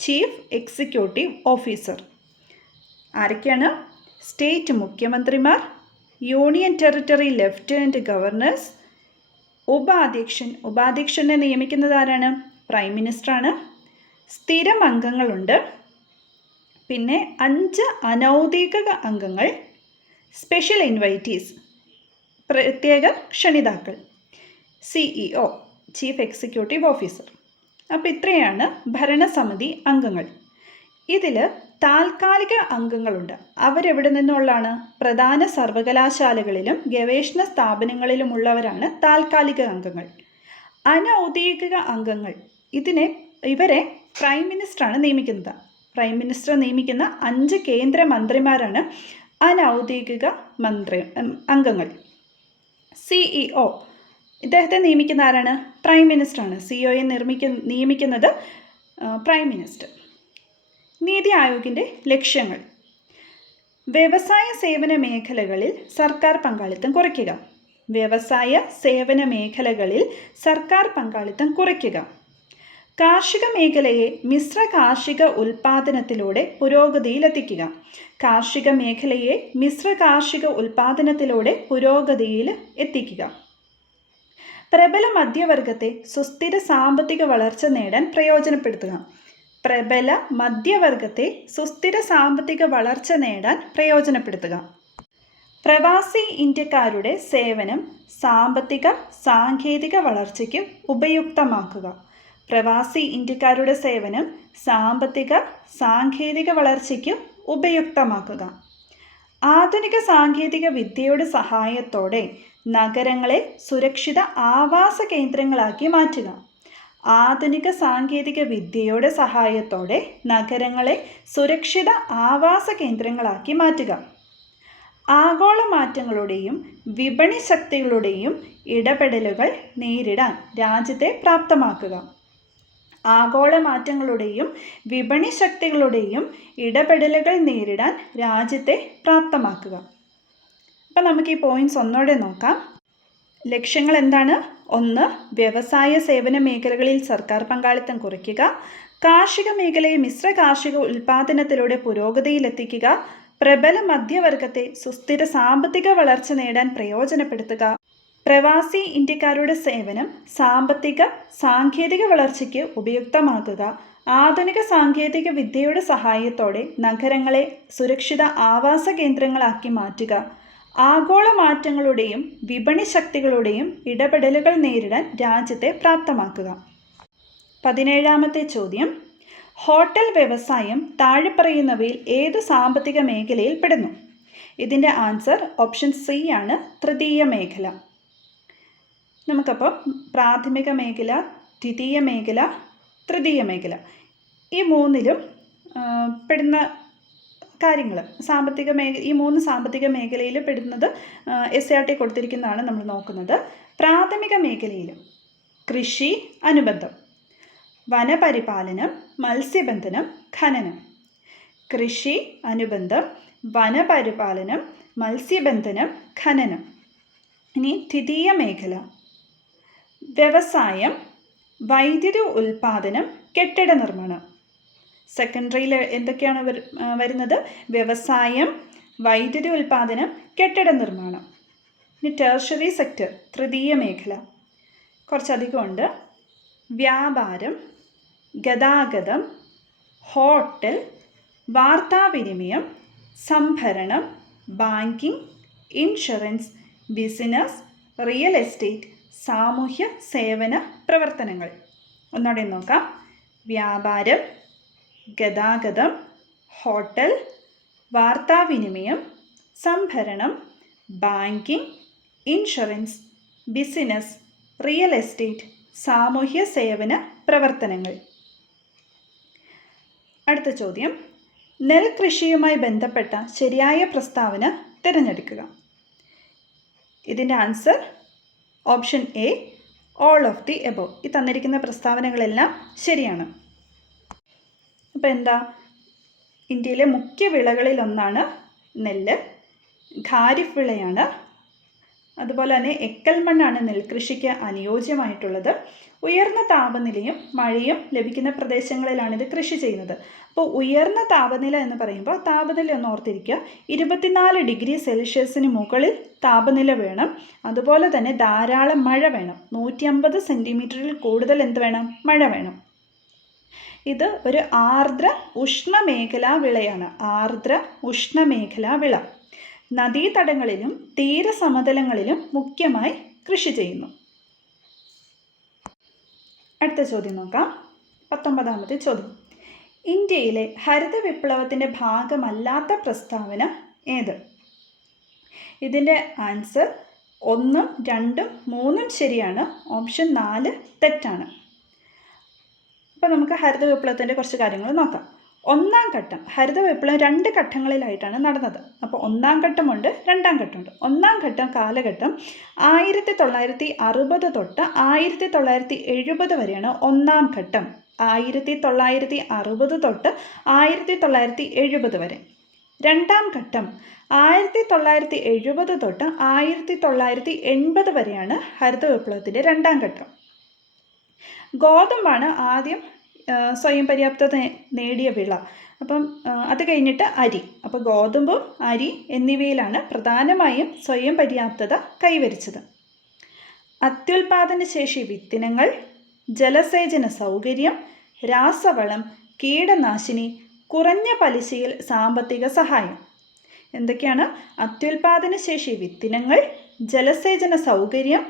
chief executive officer. ആരൊക്കെയാണ്? സ്റ്റേറ്റ് മുഖ്യമന്ത്രിമാർ, യൂണിയൻ ടെറിട്ടറി ലഫ്റ്റനൻറ്റ് ഗവർണേഴ്സ്, ഉപാധ്യക്ഷനെ നിയമിക്കുന്നത് ആരാണ്? പ്രൈം മിനിസ്റ്ററാണ്. സ്ഥിരം അംഗങ്ങളുണ്ട്, പിന്നെ 5 അനൗദ്യോഗിക അംഗങ്ങൾ, സ്പെഷ്യൽ ഇൻവൈറ്റീസ് പ്രത്യേക ക്ഷണിതാക്കൾ, CEO ചീഫ് എക്സിക്യൂട്ടീവ് ഓഫീസർ. അപ്പോൾ ഇത്രയാണ് ഭരണസമിതി അംഗങ്ങൾ. ഇതിൽ താൽക്കാലിക അംഗങ്ങളുണ്ട്. അവരെവിടെ നിന്നുള്ളതാണ്? പ്രധാന സർവകലാശാലകളിലും ഗവേഷണ സ്ഥാപനങ്ങളിലുമുള്ളവരാണ് താൽക്കാലിക അംഗങ്ങൾ. അനൗദ്യോഗിക അംഗങ്ങൾ, ഇവരെ പ്രൈം മിനിസ്റ്ററാണ് നിയമിക്കുന്നത്. പ്രൈം മിനിസ്റ്റർ നിയമിക്കുന്ന 5 കേന്ദ്രമന്ത്രിമാരാണ് അനൗദ്യോഗിക അംഗങ്ങൾ. CEO, ഇദ്ദേഹത്തെ നിയമിക്കുന്ന ആരാണ്? പ്രൈം മിനിസ്റ്ററാണ്. CEOയെ നിയമിക്കുന്നത് പ്രൈം മിനിസ്റ്റർ. നീതി ആയോഗിൻ്റെ ലക്ഷ്യങ്ങൾ: വ്യവസായ സേവന മേഖലകളിൽ സർക്കാർ പങ്കാളിത്തം കുറയ്ക്കുക. വ്യവസായ സേവന മേഖലകളിൽ സർക്കാർ പങ്കാളിത്തം കുറയ്ക്കുക. കാർഷിക മേഖലയെ മിശ്ര കാർഷിക ഉൽപ്പാദനത്തിലൂടെ പുരോഗതിയിലെത്തിക്കുക. കാർഷിക മേഖലയെ മിശ്ര കാർഷിക ഉൽപ്പാദനത്തിലൂടെ പുരോഗതിയിൽ എത്തിക്കുക. പ്രബല മധ്യവർഗത്തെ സുസ്ഥിര സാമ്പത്തിക വളർച്ച നേടാൻ പ്രയോജനപ്പെടുത്തുക. പ്രബല മധ്യവർഗത്തെ സുസ്ഥിര സാമ്പത്തിക വളർച്ച നേടാൻ പ്രയോജനപ്പെടുത്തുക. പ്രവാസി ഇന്ത്യക്കാരുടെ സേവനം സാമ്പത്തിക സാങ്കേതിക വളർച്ചയ്ക്ക് ഉപയുക്തമാക്കുക. പ്രവാസി ഇന്ത്യക്കാരുടെ സേവനം സാമ്പത്തിക സാങ്കേതിക വളർച്ചയ്ക്ക് ഉപയുക്തമാക്കുക. ആധുനിക സാങ്കേതിക വിദ്യയുടെ സഹായത്തോടെ നഗരങ്ങളെ സുരക്ഷിത ആവാസ കേന്ദ്രങ്ങളാക്കി മാറ്റുക. ആധുനിക സാങ്കേതിക വിദ്യയുടെ സഹായത്തോടെ നഗരങ്ങളെ സുരക്ഷിത ആവാസ കേന്ദ്രങ്ങളാക്കി മാറ്റുക. ആഗോള മാറ്റങ്ങളുടെയും വിപണി ശക്തികളുടെയും ഇടപെടലുകൾ നേരിടാൻ രാജ്യത്തെ പ്രാപ്തമാക്കുക. ആഗോള മാറ്റങ്ങളുടെയും വിപണി ശക്തികളുടെയും ഇടപെടലുകൾ നേരിടാൻ രാജ്യത്തെ പ്രാപ്തമാക്കുക. അപ്പം നമുക്ക് ഈ പോയിന്റ്സ് ഒന്നോടെ നോക്കാം. ലക്ഷ്യങ്ങൾ എന്താണ്? 1. വ്യവസായ സേവന മേഖലകളിൽ സർക്കാർ പങ്കാളിത്തം കുറയ്ക്കുക. കാർഷിക മേഖലയെ മിശ്ര കാർഷിക ഉൽപ്പാദനത്തിലൂടെ പുരോഗതിയിലെത്തിക്കുക. പ്രബല മധ്യവർഗത്തെ സുസ്ഥിര സാമ്പത്തിക വളർച്ച നേടാൻ പ്രയോജനപ്പെടുത്തുക. പ്രവാസി ഇന്ത്യക്കാരുടെ സേവനം സാമ്പത്തിക സാങ്കേതിക വളർച്ചയ്ക്ക് ഉപയുക്തമാക്കുക. ആധുനിക സാങ്കേതിക വിദ്യയുടെ സഹായത്തോടെ നഗരങ്ങളെ സുരക്ഷിത ആവാസ കേന്ദ്രങ്ങളാക്കി മാറ്റുക. ആഗോള മാറ്റങ്ങളുടെയും വിപണി ശക്തികളുടെയും ഇടപെടലുകൾ നേരിടാൻ രാജ്യത്തെ പ്രാപ്തമാക്കുക. 17ാമത്തെ ചോദ്യം: ഹോട്ടൽ വ്യവസായം താഴെ പറയുന്നവയിൽ ഏത് സാമ്പത്തിക മേഖലയിൽ പെടുന്നു? ഇതിൻ്റെ ആൻസർ ഓപ്ഷൻ സി ആണ്, തൃതീയ മേഖല. നമുക്കപ്പോൾ പ്രാഥമിക മേഖല, ദ്വിതീയ മേഖല, തൃതീയ മേഖല, ഈ മൂന്നിലും പെടുന്ന കാര്യങ്ങൾ ഈ 3 സാമ്പത്തിക മേഖലയിൽ പെടുന്നത് SCERT കൊടുത്തിരിക്കുന്നതാണ് നമ്മൾ നോക്കുന്നത്. പ്രാഥമിക മേഖലയിൽ കൃഷി അനുബന്ധം, വനപരിപാലനം, മത്സ്യബന്ധനം, ഖനനം. കൃഷി അനുബന്ധം, വനപരിപാലനം, മത്സ്യബന്ധനം, ഖനനം. ഇനി ദ്വിതീയ മേഖല: വ്യവസായം, വൈദ്യുതി ഉൽപ്പാദനം, കെട്ടിട നിർമ്മാണം. സെക്കൻഡറിയിൽ എന്തൊക്കെയാണ് വരുന്നത്? വ്യവസായം, വൈദ്യുതി ഉൽപ്പാദനം, കെട്ടിട നിർമ്മാണം. ഇനി ടെർഷ്യറി സെക്ടർ, തൃതീയ മേഖല, കുറച്ചധികം ഉണ്ട്. വ്യാപാരം, ഗതാഗതം, ഹോട്ടൽ, വാർത്താവിനിമയം, സംഭരണം, banking, insurance, business, real estate, സാമൂഹ്യ സേവന പ്രവർത്തനങ്ങൾ. ഒന്നുകൂടെ നോക്കാം. വ്യാപാരം, ഗതാഗതം, ഹോട്ടൽ, വാർത്താവിനിമയം, സംഭരണം, banking, insurance, business, real estate, സാമൂഹ്യ സേവന പ്രവർത്തനങ്ങൾ. അടുത്ത ചോദ്യം: നെൽകൃഷിയുമായി ബന്ധപ്പെട്ട ശരിയായ പ്രസ്താവന തിരഞ്ഞെടുക്കുക. ഇതിൻ്റെ answer option A, all of the above. ഈ തന്നിരിക്കുന്ന പ്രസ്താവനകളെല്ലാം ശരിയാണ്. അപ്പോൾ എന്താ? ഇന്ത്യയിലെ മുഖ്യ വിളകളിലൊന്നാണ് നെല്ല്. ഖാരിഫ് വിളയാണ്. അതുപോലെ തന്നെ എക്കൽ മണ്ണാണ് നെൽകൃഷിക്ക് അനുയോജ്യമായിട്ടുള്ളത്. ഉയർന്ന താപനിലയും മഴയും ലഭിക്കുന്ന പ്രദേശങ്ങളിലാണ് ഇത് കൃഷി ചെയ്യുന്നത്. അപ്പോൾ ഉയർന്ന താപനില എന്ന് പറയുമ്പോൾ താപനില ഒന്ന് ഓർത്തിരിക്കുക. 24 ഡിഗ്രി സെൽഷ്യസിന് മുകളിൽ താപനില വേണം. അതുപോലെ തന്നെ ധാരാളം മഴ വേണം. 150 സെൻറ്റിമീറ്ററിൽ കൂടുതൽ എന്ത് വേണം? മഴ വേണം. ഇത് ഒരു ആർദ്ര ഉഷ്ണമേഖലാ വിളയാണ്. ആർദ്ര ഉഷ്ണമേഖലാ വിള. നദീതടങ്ങളിലും തീരസമതലങ്ങളിലും മുഖ്യമായി കൃഷി ചെയ്യുന്നു. അടുത്ത ചോദ്യം നോക്കാം. 19ാമത്തെ ചോദ്യം: ഇന്ത്യയിലെ ഹരിത വിപ്ലവത്തിൻ്റെ ഭാഗമല്ലാത്ത പ്രസ്താവന ഏത്? ഇതിൻ്റെ ആൻസർ 1, 2, 3 ശരിയാണ്. ഓപ്ഷൻ 4 തെറ്റാണ്. അപ്പോൾ നമുക്ക് ഹരിത വിപ്ലവത്തിൻ്റെ കുറച്ച് കാര്യങ്ങൾ നോക്കാം. ഒന്നാം ഘട്ടം ഹരിത വിപ്ലവം 2 ഘട്ടങ്ങളിലായിട്ടാണ് നടന്നത്. അപ്പോൾ ഒന്നാം ഘട്ടമുണ്ട്, രണ്ടാം ഘട്ടമുണ്ട്. ഒന്നാം ഘട്ടം കാലഘട്ടം 1960 തൊട്ട് 1970 വരെയാണ് ഒന്നാം ഘട്ടം. 1960 തൊട്ട് 1970 വരെ. രണ്ടാം ഘട്ടം 1970 തൊട്ട് 1980 വരെയാണ് ഹരിത വിപ്ലവത്തിൻ്റെ രണ്ടാം ഘട്ടം. ഗോതമ്പാണ് ആദ്യം സ്വയം പര്യാപ്തത നേടിയ വിള. അപ്പം അത് കഴിഞ്ഞിട്ട് അരി. അപ്പോൾ ഗോതമ്പും അരി എന്നിവയിലാണ് പ്രധാനമായും സ്വയം പര്യാപ്തത കൈവരിച്ചത്. അത്യുൽപാദന ശേഷി വിത്തിനങ്ങൾ, ജലസേചന സൗകര്യം, രാസവളം, കീടനാശിനി, കുറഞ്ഞ പലിശയിൽ സാമ്പത്തിക സഹായം. എന്തൊക്കെയാണ്? അത്യുൽപാദന ശേഷി വിത്തിനങ്ങൾ, ജലസേചന സൗകര്യം,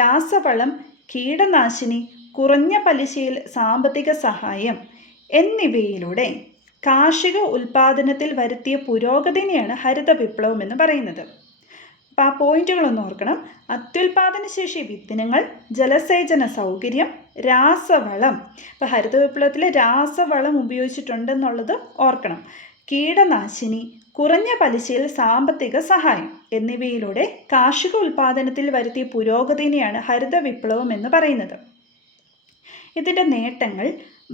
രാസവളം, കീടനാശിനി, കുറഞ്ഞ പലിശയിൽ സാമ്പത്തിക സഹായം എന്നിവയിലൂടെ കാർഷിക ഉൽപാദനത്തിൽ വരുത്തിയ പുരോഗതിനെയാണ് ഹരിത വിപ്ലവം എന്ന് പറയുന്നത്. അപ്പോൾ ആ പോയിന്റുകളൊന്ന് ഓർക്കണം. അത്യുൽപാദന ശേഷി വിത്തിനങ്ങൾ, ജലസേചന സൗകര്യം, രാസവളം. ഇപ്പോൾ ഹരിത വിപ്ലവത്തിൽ രാസവളം ഉപയോഗിച്ചിട്ടുണ്ടെന്നുള്ളത് ഓർക്കണം. കീടനാശിനി, കുറഞ്ഞ പലിശയിൽ സാമ്പത്തിക സഹായം എന്നിവയിലൂടെ കാർഷിക ഉൽപാദനത്തിൽ വരുത്തിയ പുരോഗതിനെയാണ് ഹരിത വിപ്ലവം എന്ന് പറയുന്നത്. ഇതിൻ്റെ നേട്ടങ്ങൾ: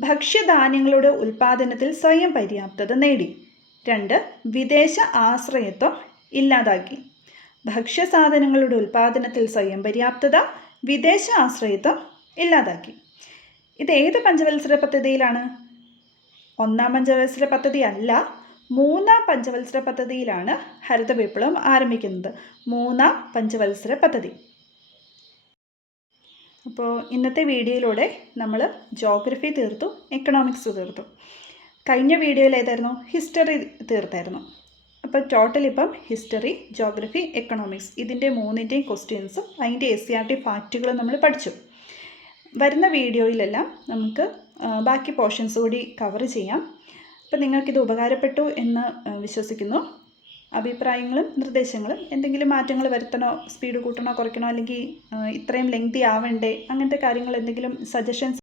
ഭക്ഷ്യധാന്യങ്ങളുടെ ഉൽപാദനത്തിൽ സ്വയം പര്യാപ്തത നേടി. 2, വിദേശ ആശ്രയത്വം ഇല്ലാതാക്കി. ഭക്ഷ്യസാധനങ്ങളുടെ ഉൽപാദനത്തിൽ സ്വയം പര്യാപ്തത, വിദേശ ആശ്രയത്വം ഇല്ലാതാക്കി. ഇത് ഏത് പഞ്ചവത്സര പദ്ധതിയിലാണ്? 1-ാം പഞ്ചവത്സര പദ്ധതി അല്ല, 3-ാം പഞ്ചവത്സര പദ്ധതിയിലാണ് ഹരിത വിപ്ലവം ആരംഭിക്കുന്നത്. 3-ാം പഞ്ചവത്സര പദ്ധതി. അപ്പോൾ ഇന്നത്തെ വീഡിയോയിലൂടെ നമ്മൾ ജോഗ്രഫി തീർത്തു, എക്കണോമിക്സ് തീർത്തു. കഴിഞ്ഞ വീഡിയോയിൽ ഏതായിരുന്നു? ഹിസ്റ്ററി തീർത്തായിരുന്നു. അപ്പോൾ ടോട്ടൽ ഇപ്പം ഹിസ്റ്ററി, ജോഗ്രഫി, എക്കണോമിക്സ് ഇതിൻ്റെ 3ൻ്റെയും ക്വസ്റ്റ്യൻസും അതിൻ്റെ SCERT ഫാക്റ്റുകളും നമ്മൾ പഠിച്ചു. വരുന്ന വീഡിയോയിലെല്ലാം നമുക്ക് ബാക്കി പോർഷൻസ് കൂടി കവർ ചെയ്യാം. അപ്പോൾ നിങ്ങൾക്കിത് ഉപകാരപ്പെട്ടു എന്ന് വിശ്വസിക്കുന്നു. അഭിപ്രായങ്ങളും നിർദ്ദേശങ്ങളും, എന്തെങ്കിലും മാറ്റങ്ങൾ വരുത്തണോ, സ്പീഡ് കൂട്ടണോ കുറയ്ക്കണോ, അല്ലെങ്കിൽ ഇത്രയും ലെങ്തി ആവണ്ടേ, അങ്ങനത്തെ കാര്യങ്ങൾ എന്തെങ്കിലും സജഷൻസ്